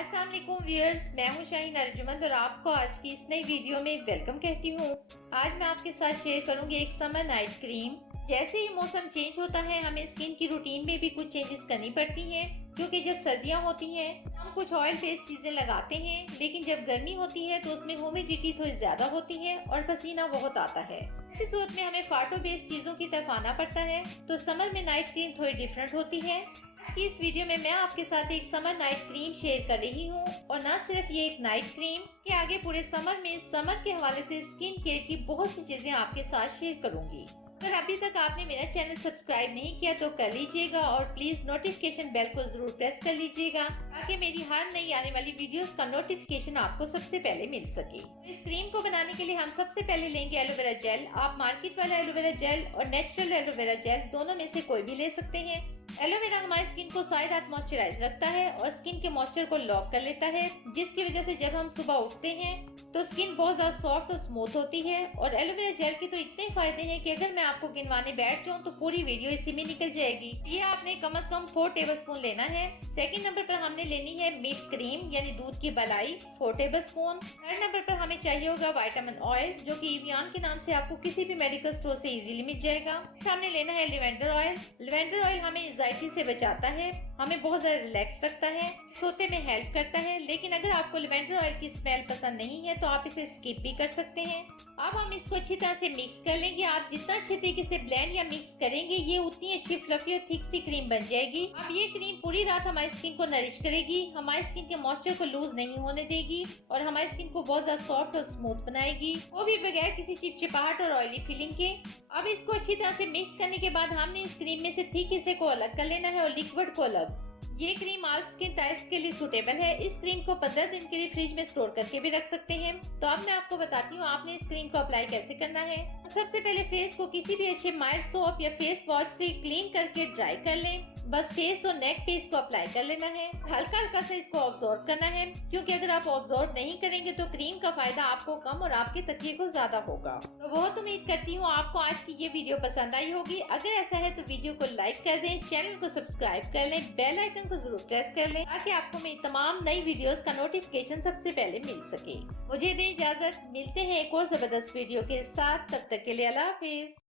अस्सलाम वालेकुम व्यूअर्स, मैं हूं शाहीन अर्जुमंद और आपको आज की इस नई वीडियो में वेलकम कहती हूं। आज मैं आपके साथ शेयर करूंगी एक समर नाइट क्रीम। जैसे ही मौसम चेंज होता है हमें स्किन की रूटीन में भी कुछ चेंजेस करनी पड़ती हैं, क्योंकि जब सर्दियां होती हैं हम कुछ ऑयल बेस्ड चीजें लगाते हैं, लेकिन जब गर्मी होती है तो उसमें ह्यूमिडिटी थोड़ी ज्यादा होती है और पसीना बहुत आता है। इसी सूरत में हमें फाटो बेस्ड चीजों की तरफ आना पड़ता है, तो समर में नाइट क्रीम थोड़ी डिफरेंट होती है। आज की इस वीडियो में मैं आपके साथ एक समर नाइट क्रीम शेयर कर रही हूँ, और ना सिर्फ ये एक नाइट क्रीम के आगे पूरे समर में समर के हवाले से स्किन केयर की बहुत सी चीजें आपके साथ शेयर करूंगी। अगर अभी तक आपने मेरा चैनल सब्सक्राइब नहीं किया तो कर लीजिएगा और प्लीज नोटिफिकेशन बेल को जरूर प्रेस कर लीजिएगा, ताकि मेरी हर नई आने वाली वीडियोस का नोटिफिकेशन आपको सबसे पहले मिल सके। इस क्रीम को बनाने के लिए हम सबसे पहले लेंगे एलोवेरा जेल। आप मार्केट वाला एलोवेरा जेल और नेचुरल एलोवेरा जेल दोनों में से कोई भी ले सकते हैं। एलोवेरा हमारी स्किन को सारी रात मॉइस्चराइज रखता है और स्किन के मॉइस्चर को लॉक कर लेता है, जिसकी वजह से जब हम सुबह उठते हैं तो स्किन बहुत ज्यादा सॉफ्ट और स्मूथ होती है। और एलोवेरा जेल के तो इतने फायदे हैं कि अगर मैं आपको गिनवाने बैठ जाऊं तो पूरी वीडियो इसी में निकल जाएगी। ये आपने कम से कम 4 टेबलस्पून लेना है। सेकंड नंबर पर हमने लेनी है मिल्क क्रीम यानी दूध की मलाई 4 टेबलस्पून। थर्ड नंबर पर हमें चाहिए होगा विटामिन ऑयल, जो कि इवियन के नाम से आपको किसी भी मेडिकल स्टोर से इजीली मिल जाएगा। हमने लेना है लिवेंडर ऑयल। लिवेंडर ऑयल हमें एंजाइटी से बचाता है, हमें बहुत ज्यादा रिलैक्स रखता है, सोते में हेल्प करता है। लेकिन अगर आपको लिवेंडर ऑयल की स्मेल पसंद नहीं है तो आप इसे स्किप भी कर सकते हैं। अब हम इसको अच्छी तरह से मिक्स कर लेंगे। आप जितना अच्छे तरीके से ब्लेंड या मिक्स करेंगे ये उतनी अच्छी फ्लफी और थिक सी क्रीम बन जाएगी। अब ये क्रीम पूरी रात हमारी स्किन को नरिश करेगी, हमारी स्किन के मॉइस्चर को लूज नहीं होने देगी और हमारी स्किन को बहुत ज्यादा सॉफ्ट और स्मूथ बनाएगी, वो भी बगैर किसी चिपचिपाहट और ऑयली फीलिंग के। अब इसको अच्छी तरह से मिक्स करने के बाद हमने इस क्रीम में से थिक हिस्से को अलग कर लेना है और लिक्विड को अलग। ये क्रीम ऑल स्किन टाइप्स के लिए सूटेबल है। इस क्रीम को 15 दिन के लिए फ्रिज में स्टोर करके भी रख सकते हैं। तो अब मैं आपको बताती हूँ आपने इस क्रीम को अप्लाई कैसे करना है। सबसे पहले फेस को किसी भी अच्छे माइल्ड सोप या फेस वॉश से क्लीन करके ड्राई कर लें। बस फेस और नेक पे इसको अप्लाई कर लेना है, हल्का हल्का से इसको ऑब्जॉर्व करना है, क्योंकि अगर आप ऑब्जॉर्व नहीं करेंगे तो क्रीम का फायदा आपको कम और आपके तकिए को ज्यादा होगा। तो बहुत उम्मीद करती हूँ आपको आज की ये वीडियो पसंद आई होगी। अगर ऐसा है तो वीडियो को लाइक कर दें, चैनल को सब्सक्राइब कर लें, बेल आइकन को जरूर प्रेस कर लें, ताकि आपको मेरी तमाम नई वीडियोस का नोटिफिकेशन सबसे पहले मिल सके। मुझे दें इजाजत, मिलते हैं एक और जबरदस्त वीडियो के साथ। तब तक के लिए अल्लाह हाफिज।